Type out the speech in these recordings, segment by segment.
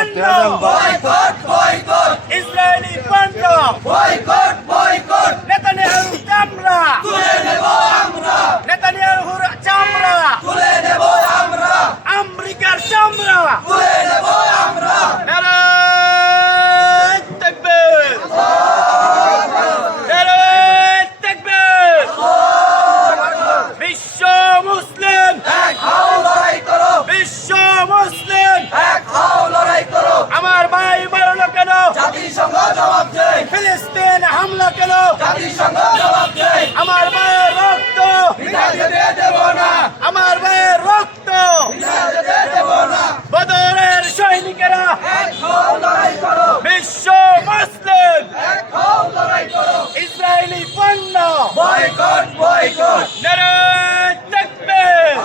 পণ্য boycott boycott Israeli পণ্য boycott boycott নেতানিয়াহুর চামড়া তুলে নেব আমরা নেতানিয়াহুর চামড়া তুলে নেব আমরা আমেরিকার চামড়া তুলে নেব আমরা নারায়ে তাকবীর নারায়ে তাকবীর বিশ্ব মুসলিম এক হও লড়াই করো বিশ্ব মুসলিম এক হও লড়াই করো আমার ভাই মারলো কেন জাতিসংঘ জবাব দেয় ফিলিস্তিন হামলা কেন জাতিসংঘ জবাব দেয় আমার ভাইয়ের রক্ত বিনা যেতে দেব না আমার ভাইয়ের রক্ত বিনা যেতে দেব না বদরের সৈনিকেরা এক হও লড়াই করো বিশ্ব মুসলিম এক হও লড়াই করো ইসরায়েলি পণ্য বয়কট বয়কট নারায়ে তাকবীর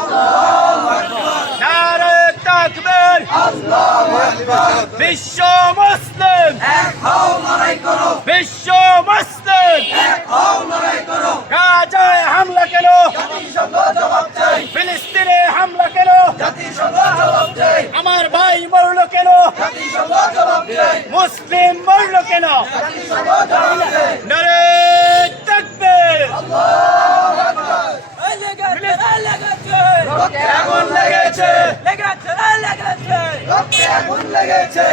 নারায়ে তাকবীর আল্লাহু আকবার বিশ্ব মুসলিম এক হও লড়াই করো বিশ্ব মুসলিম এক হও লড়াই করো গাজায় হামলা কেন জাতিসংঘ জবাব চাই ফিলিস্তিনে হামলা কেন জাতিসংঘ জবাব চাই আমার ভাই মরলো কেন জাতিসংঘ জবাব চাই মুসলিম মরলো কেন জাতিসংঘ জবাব চাই নারায়ে তাকবীর রক্তে আগুন লেগেছে রক্তে আগুন লেগেছে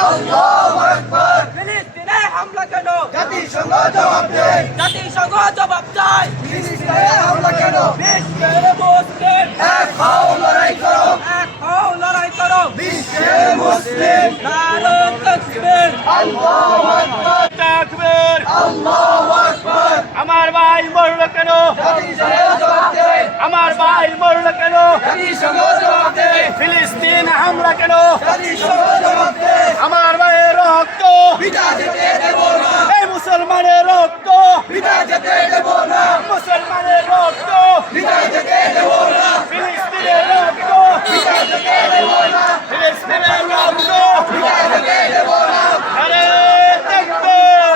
আল্লাহু আকবার ফিলিস্তিনে হামলা কেন জাতিসংঘ জবাব দেয় জাতিসংঘ জবাব চাই ফিলিস্তিনে হামলা কেন বিশ্বের মুসলিম এক হও লড়াই করো এক হও লড়াই করো বিশ্বের মুসলিম নারায়ে তাকবীর আল্লাহু আকবার তাকবীর আল্লাহু আকবার আমার ভাই মরলো কেন জাতিসংঘ জবাব দেয় আমার ভাই মরলো কেন জাতিসংঘ জবাব দেয় ফিলিস্তিন হামলা কেন জাতিসংঘ জবাব দেয় আমার ভাইয়ের রক্ত বিনা যেতে দেব না এই মুসলমানের রক্ত বিনা যেতে দেব না মুসলমানের রক্ত বিনা যেতে দেব না ফিলিস্তিনের রক্ত বিনা যেতে দেব না ফিলিস্তিনের রক্ত বিনা যেতে দেব না নারায়ে তাকবীর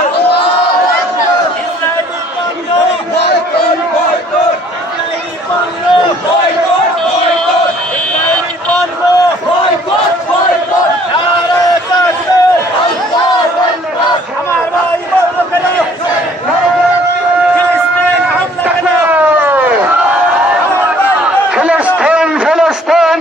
ইসরায়েলি পণ্য বয়কট বয়কট ইসরায়েলি পণ্য বয়কট বয়কট ইসরায়েলি পণ্য বয়কট বয়কট নারায়ে তাকবীর আমার ভাই মরলো কেন ফিলিস্তিন হামলা কেন ফিলিস্তিন ফিলিস্তিন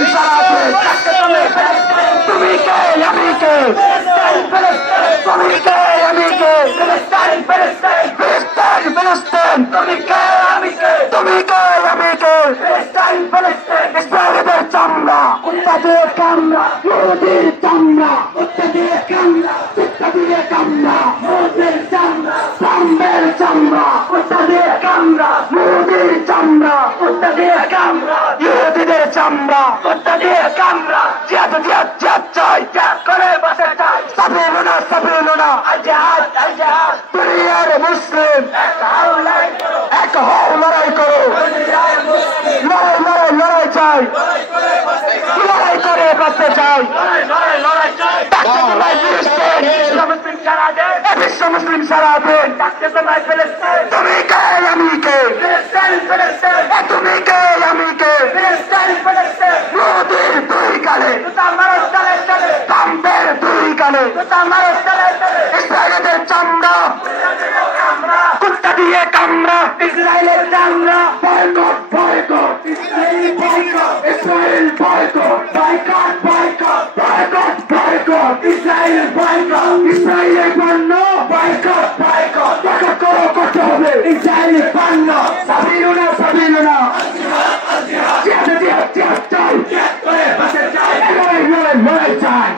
নারায়ে তাকবীর তুমি কে আমি কে তুমি কে আমি কে ফিলিস্তিন ফিলিস্তিন তুমি কে আমি কে তুমি কে আমি কে ফিলিস্তিন ইসরায়েলের চামড়া কুত্তা দিয়ে কামড়া ইহুদির চামড়া কুত্তা দিয়ে কামড়া কুত্তা দিয়ে কামড়া ইহুদির চামড়া সাম্বের চামড়া কুত্তা দিয়ে কামড়া ইহুদির চামড়া কুত্তা দিয়ে কামড়া ইহুদিদের চামড়া কুত্তা দিয়ে কামড়া জিয়াদ জিয়াদ জিয়াদ চাই জিয়াদ করে বসে চাই সাবিলুনা সাবিলুনা আজাদ আজাদ দুনিয়ার মুসলিম এক হও লড়াই করো লড়াই লড়াই লড়াই চাই লড়াই করে বাঁচতে চাই বিশ্ব মুসলিম সারা দিন তুমি কে আমি কে তুমি কে আমি কে মোদীর দুই কালে কাম্পের দুই কালে ইসরায়েলের চামড়া কুত্তা দিয়ে কামড়া ইসরায়েলের চামড়া boycott boycott Israel boycott boycott boycott boycott boycott Israel boycott ইসরায়েলের পণ্য বয়কট বয়কট বয়কট করো করতে হবে ইসরায়েলের পণ্য সাবিলুনা সাবিলুনা জিহাদ জিহাদ জিহাদ চাই লড়াই লড়াই লড়াই চাই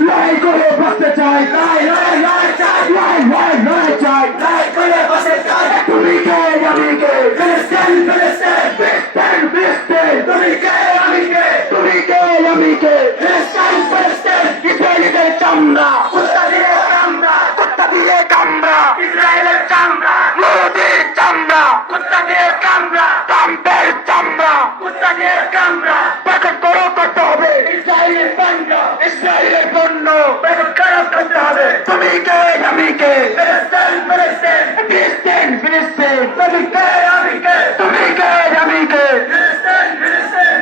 লড়াই করে বাঁচতে চাই লড়াই লড়াই লড়াই চাই লড়াই লড়াই লড়াই চাই লড়াই করে বাঁচতে চাই তুমি কে আমি কে ফিলিস্তিন ফিলিস্তিন ফিলিস্তিন ফিলিস্তিন তুমি কে আমি কে তুমি কে আমি কে ফিলিস্তিন ফিলিস্তিন ইসরায়েলের চামড়া কুত্তা দিয়ে কামড়া ইসরায়েলের চামড়া মোদির চামড়া কুত্তা দিয়ে কামড়া ট্রাম্পের চামড়া কুত্তা দিয়ে কামড়া প্যাকেট করো করতে হবে ইসরায়েলের পণ্য ইসরায়েলের পণ্য প্যাকেট করো করতে হবে তুমি কে আমি কে ফিলিস্তিন ফিলিস্তিন ফিলিস্তিন ফিলিস্তিন তুমি কে আমি কে তুমি কে আমি কে ফিলিস্তিন ফিলিস্তিন